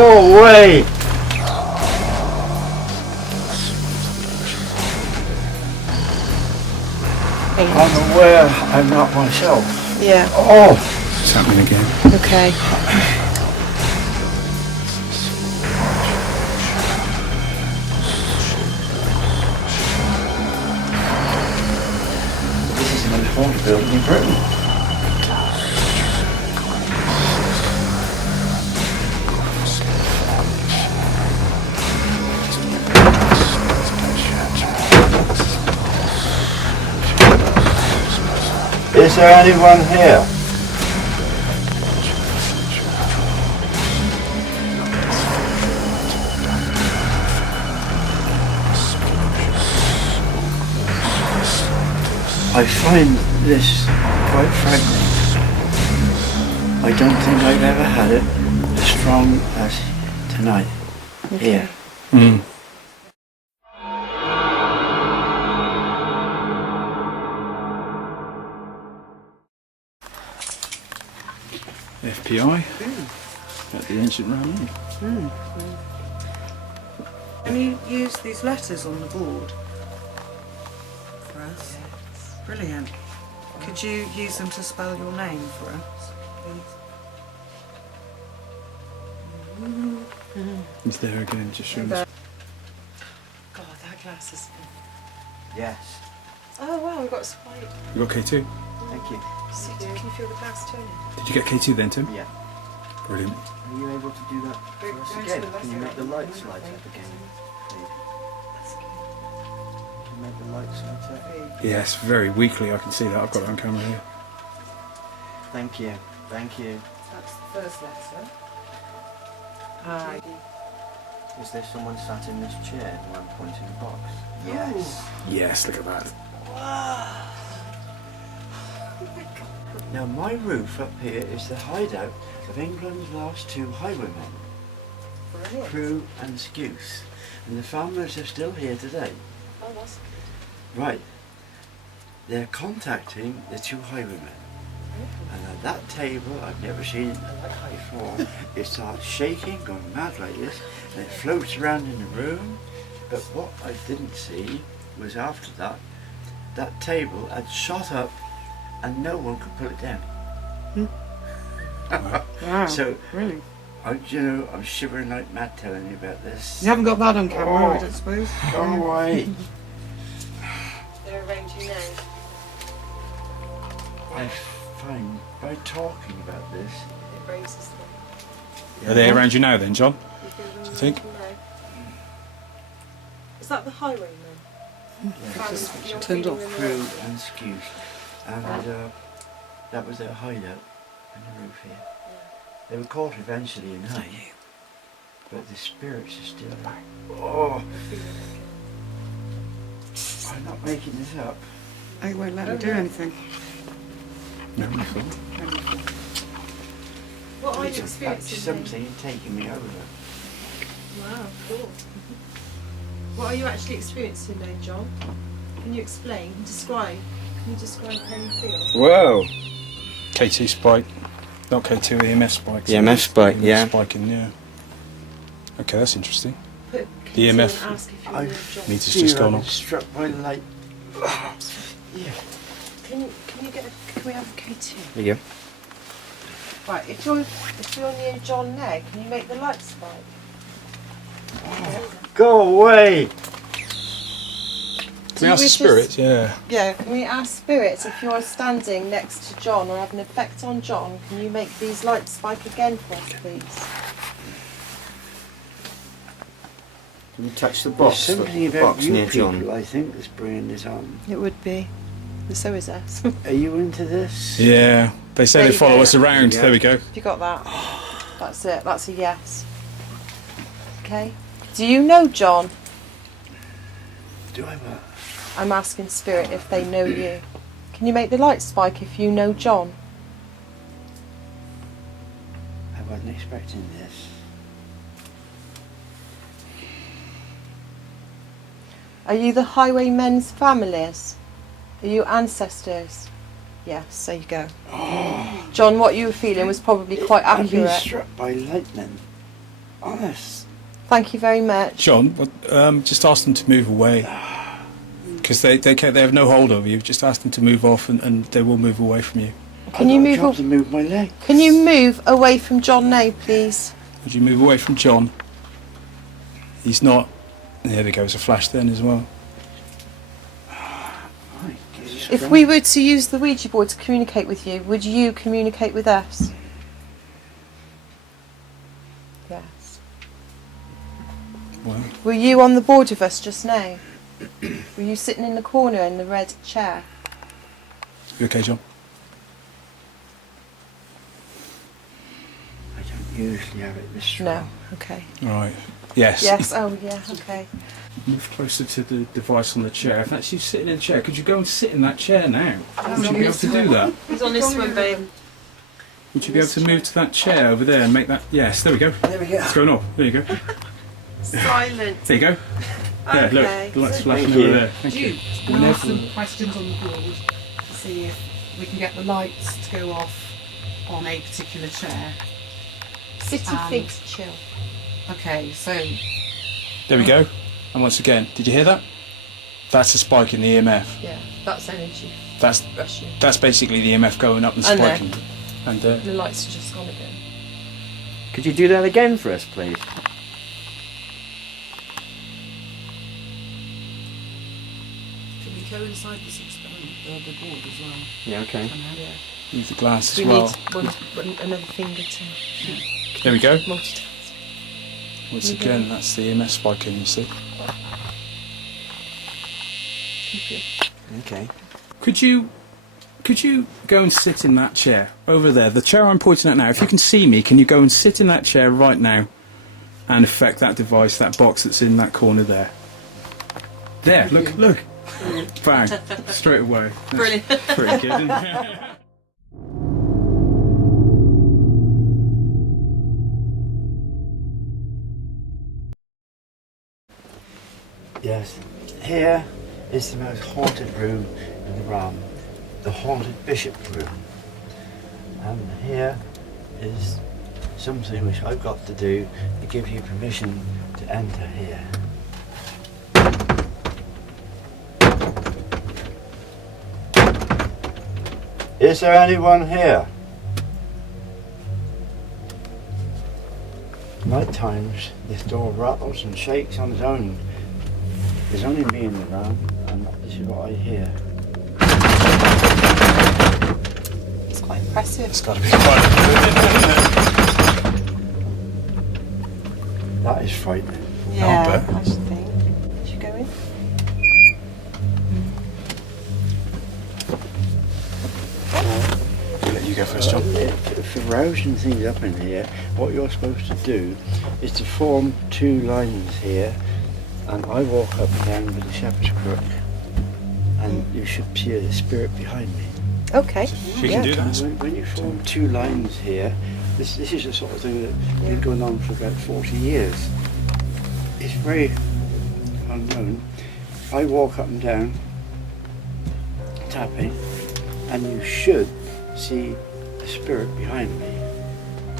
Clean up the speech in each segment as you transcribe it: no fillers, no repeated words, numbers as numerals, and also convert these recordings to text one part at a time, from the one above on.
Go away! I'm aware I'm not myself. Yeah. Oh! It's happening again. Okay. This is the most haunted building in Britain. Is there anyone here? I find this quite frightening. I don't think I've ever had it as strong as tonight, here. Mm. FPI at the ancient Roman. Can you use these letters on the board for us? Brilliant. Could you use them to spell your name for us, please? He's there again, just showing us. God, that glass is... Yes. Oh wow, we've got a spike. You got K2? Thank you. So, can you feel the glass turning? Did you get K2 then, Tim? Yeah. Brilliant. Are you able to do that for us again? Can you make the lights light up again, please? Can you make the lights light up? Yes, very weakly. I can see that. I've got it on camera here. Thank you. Thank you. That's the first letter. Is there someone sat in this chair while I'm pointing the box? Yes. Yes, look at that. Now my roof up here is the hideout of England's last two highwaymen, Brilliant. Crewe and Skews, and the families are still here today. Oh, that's Right, they're contacting the two highwaymen, and at that table I've never seen it before, it starts shaking, going mad like this, and it floats around in the room, but what I didn't see was after that table had shot up and no one could put it down. Wow. So, really? I'm shivering like mad telling you about this. You haven't got that on camera, I Oh. don't suppose? Go away. They're arranging now. I find by talking about this, It raises them. Are they around you now then, John? You feel them Do you think? now? Is that the highwayman? Just You're turned feeling off. them Crewe now? and Skews, and that was their hideout in the roof here. They were caught eventually in night, but the spirits are still there. Oh, I'm not making this up. I won't let me do anything. No, I thought. What are you It's experiencing something taking me over. then? Wow, cool. What are you actually experiencing then, John? Can you explain? Describe. Can you describe how you feel? Whoa! K2 spike. Not K2, EMF spike. The EMF spike, yeah. Spiking, yeah. Okay, that's interesting. Put The K2 EMF and ask if you're I near John. Meter's just gone off. Struck by light. Yeah. Can you get a, can we have a K2? There you go. Right, if you're near John now, can you make the light spike? Go away! Can we ask the spirits? Yeah. Yeah, can we ask spirits if you're standing next to John or have an effect on John, can you make these lights spike again for us, please? Can you touch the There's box? something the about box you near people, John. I think, that's bringing this on. It would be. So is us. Are you into this? Yeah. They say There they you follow go. us around. Yeah. There we go. You got that? That's it. That's a yes. Okay. Do you know John? Do I what? I'm asking spirit if they know you. Can you make the light spike if you know John? I wasn't expecting this. Are you the highwaymen's families? Are you ancestors? Yes, there you go. John, what you were feeling was probably quite I've been accurate. struck by lightning. Honest. Thank you very much. John, just ask them to move away. Because they have no hold over you. Just ask them to move off and they will move away from you. Can you move? To move my leg. Can you move away from John now, please? Would you move away from John? He's not. There we go. There's a flash then as well. If we were to use the Ouija board to communicate with you, would you communicate with us? Yes. Wow. Were you on the board with us just now? Were you sitting in the corner in the red chair? You okay, John? I don't usually have it this strong. No. Okay. Right. Yes. Yes. Oh, yeah. Okay. Move closer to the device on the chair. If that's you sitting in a chair, could you go and sit in that chair now? Would you be able to do that? He's on this one, babe. Would you be able to move to that chair over there and make that? Yes, there we go. There we go. It's going off. There you go. Silent. There you go. There, Okay. look, the light's Thank flashing you. over there. Thank you. We'll ask some questions on the board to see if we can get the lights to go off on a particular chair. City thinks chill. Okay, so There we go. And once again, did you hear that? That's a spike in the EMF. Yeah, that's energy That's rushing. basically the EMF going up and I know. spiking. And The lights are just gone again. Could you do that again for us, please? can we coincide this experiment, the board as well? Yeah, okay. Somehow? move the glass as We well. need another finger to There we go. multitask. Once again, that's the EMF spiking, you see. Okay. Could you go and sit in that chair over there? The chair I'm pointing at now. If you can see me, can you go and sit in that chair right now and affect that device, that box that's in that corner there? There, look. Bang, straight away. That's Brilliant. pretty good, isn't it? Yes. Here is the most haunted room in the realm, the haunted bishop room. And here is something which I've got to do to give you permission to enter here. Is there anyone here? Night times, this door rattles and shakes on its own. There's only me in the room, and this is what I hear. It's quite impressive. It's got to be quite good, That is frightening. Yeah, bet. I should think. Should you go in? I'll let you go first, John. For rousing things up in here, what you're supposed to do is to form two lines here, and I walk up and down with the shepherd's crook, and you should see the spirit behind me. Okay. She can do that. When you form two lines here, this is the sort of thing that has been going on for about 40 years. It's very unknown. I walk up and down, tapping, and you should see the spirit behind me.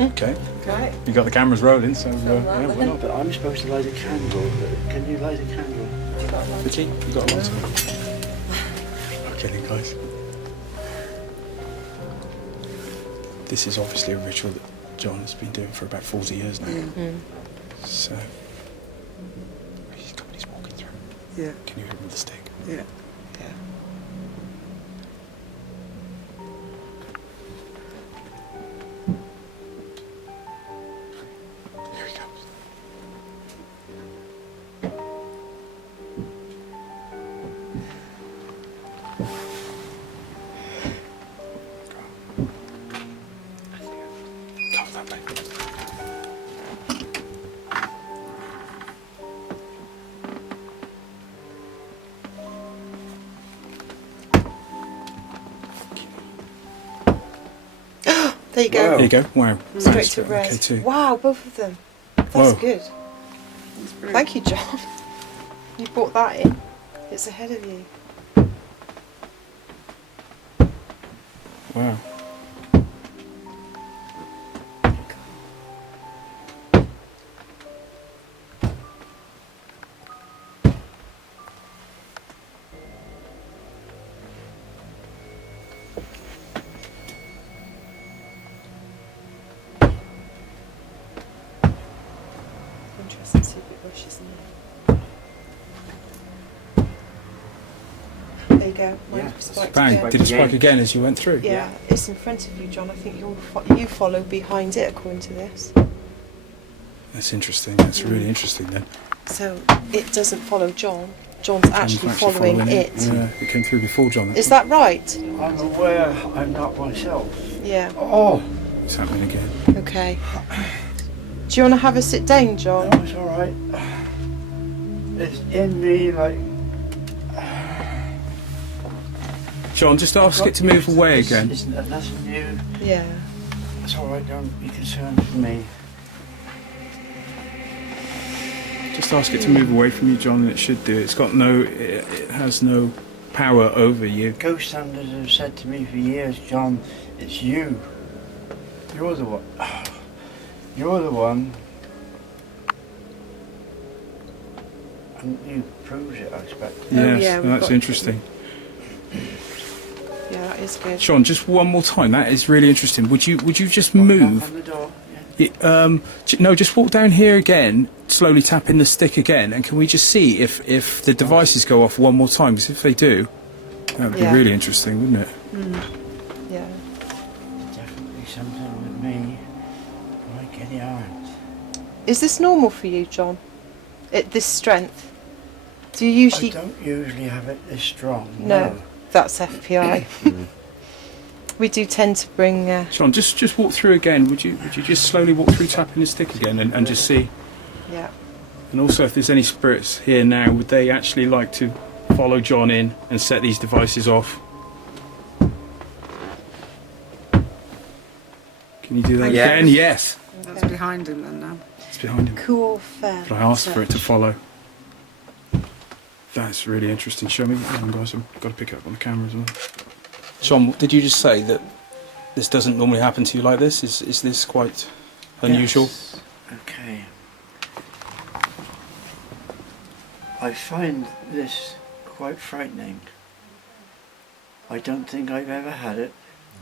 Okay. Right. You got the cameras rolling, so yeah, why not? But I'm supposed to light a candle. Can you light a candle? Vicky, you got a lot of Okay, then, guys. This is obviously a ritual that John has been doing for about 40 years now. So, he's walking through. Yeah, Can you hear him with the stick? yeah. Here he comes. Cover that, babe. There you go. There you go. Wow. Straight Nice, to but red. Okay, too. Wow, both of them. That's Whoa. good. Thank you, John. You brought that in. It's ahead of you. Wow. interesting to see if it rushes in. There you go. Mine Yeah, spiked Bang! again. Did it spike again as you went through? Yeah, it's in front of you, John. I think you follow behind it, according to this. That's interesting. That's really interesting then. So it doesn't follow John. John's actually following it. Yeah, it came through before John. Is that right? I'm aware I'm not myself. Yeah. Oh, It's happening again. Okay. Do you want to have a sit down, no, John? it's alright. It's in me like... John, just ask it to move away again. That's new. Yeah. It's alright, don't be concerned for me. Just ask it to move away from you, John, and it should do. It's got no, it has no power over you. Ghost hunters have said to me for years, John, it's you. You're the one. You're the one. And you proved it, I expect. Yes, yeah, we've that's got- interesting. Yeah, that is good. Sean, just one more time. That is really interesting. Would you just Knock move? on the door. No, just walk down here again, slowly tapping the stick again, and can we just see if the devices go off one more time? Because if they do, that would be Yeah. really interesting, wouldn't it? Yeah. Definitely something with me. Like any arms. Is this normal for you, John? This strength? Do you usually? I don't usually have it this strong. No. That's FPI. We do tend to bring. Sean, just walk through again. Would you just slowly walk through tapping the stick again and just see? Yeah. And also, if there's any spirits here now, would they actually like to follow John in and set these devices off? Can you do that Yes. again? Yes. That's behind him then now. It's behind him. Cool, fair. But I asked for it to follow. That's really interesting. Show me. Hang on, guys, I've got to pick it up on the camera as well. Sean, did you just say that this doesn't normally happen to you like this? Is this quite unusual? Yes. Okay. I find this quite frightening. I don't think I've ever had it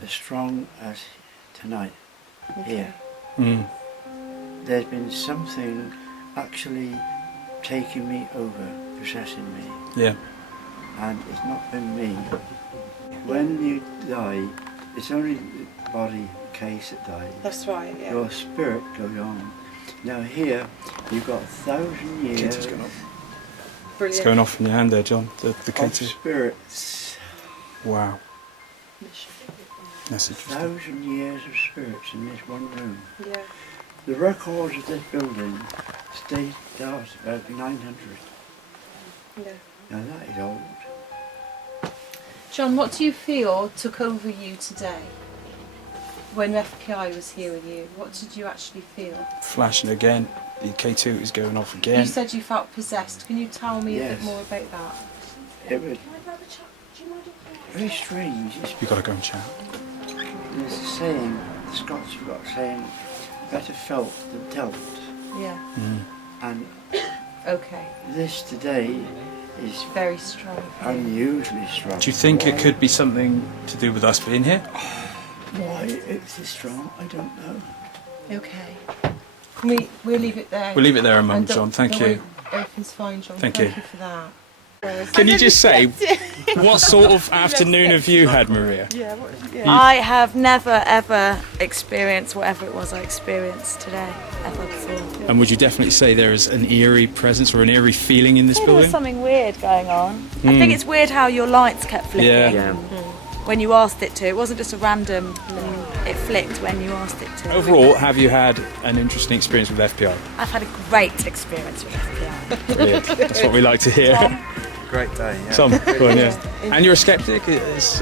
as strong as tonight here. Mm. There's been something actually taking me over, possessing me, Yeah. and it's not been me. When you die, it's only the body case that dies. That's right. Yeah. Your spirit goes on. Now here, you've got 1,000 years K2's going off. It's Brilliant. going off in your hand there, John. The of K2. spirits. Wow. That's interesting. 1,000 years of spirits in this one room. Yeah. The records of this building date about 900. Yeah. Now that is old. John, what do you feel took over you today? When FPI was here with you, what did you actually feel? Flashing again. The K2 is going off again. You said you felt possessed. Can you tell me a Yes. bit more about that? It was very strange. You've got to go and chat. There's a saying, the Scots have got a saying, better felt than told. Yeah. Mm. And Okay. this today is Very strong. unusually strong. Do you think it Why- could be something to do with us being here? Why it's this strong, I don't know. Okay. We'll leave it there. We'll leave it there a And moment, don't- John. Thank don't you. worry, everything's fine, John. Thank you you. for that. Can you just say what sort of afternoon have you had, Maria? I have never ever experienced whatever it was I experienced today, ever before. And would you definitely say there is an eerie presence or an eerie feeling in this There was building? something weird going on. I think it's weird how your lights kept flicking Yeah. when you asked it to. It wasn't just a random, it flicked when you asked it to. Overall, have you had an interesting experience with FPI? I've had a great experience with FPI. Brilliant. That's what we like to hear. Tom? Great day, yeah. Tom, go on, yeah. And you're a skeptic? Is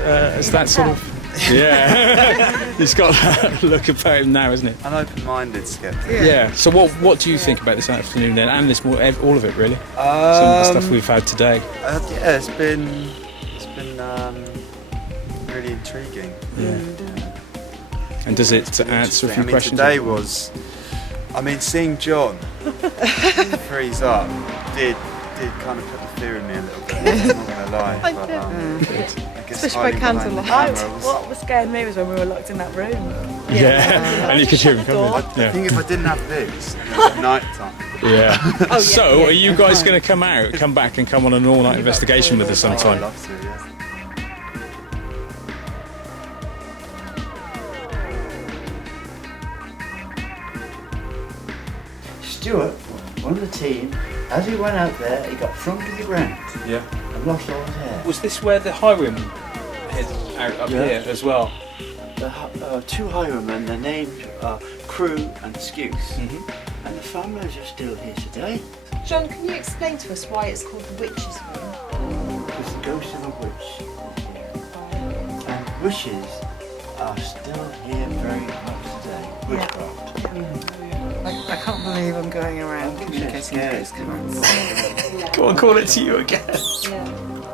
that sort of... Yeah. He's got that look about him now, isn't it? An open-minded skeptic. Yeah. So what do you think about this afternoon then, and this all of it really? Some of the stuff we've had today. Yeah, it's been really intriguing. Yeah. And does it answer a few questions? Today was, seeing John freeze up did kind of put the fear in me a little bit. I'm not going to lie. But, I guess Especially by hiding behind the candlelight. camera was- What was scaring me was when we were locked in that room. Yeah. And you could hear him coming. I Yeah. think if I didn't have this, at night time, Yeah. Oh, yeah, So, yeah. are you guys going to come back and come on an all-night investigation with us Oh, I'd sometime? love to, yeah. Stuart, one of the team, as he went out there, he got flung to the ground Yeah. and lost all his hair. Was this where the highwayman head out up Yeah. here as well? The two highwaymen, their names are Crew and Skuse, Mm-hmm. and the families are still here today. John, can you explain to us why it's called the Witch's Room? Because the ghost of a witch is here. And witches are still here very much today. Witchcraft. I can't believe I'm going around I'm communicating scared. with these cards. Go on, call it to you again. Yeah.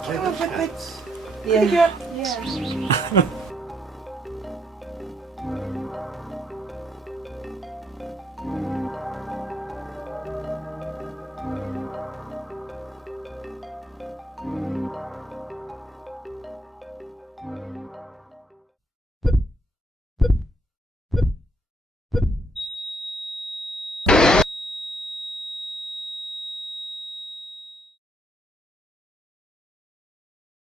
Play with cats. Yeah. Yeah.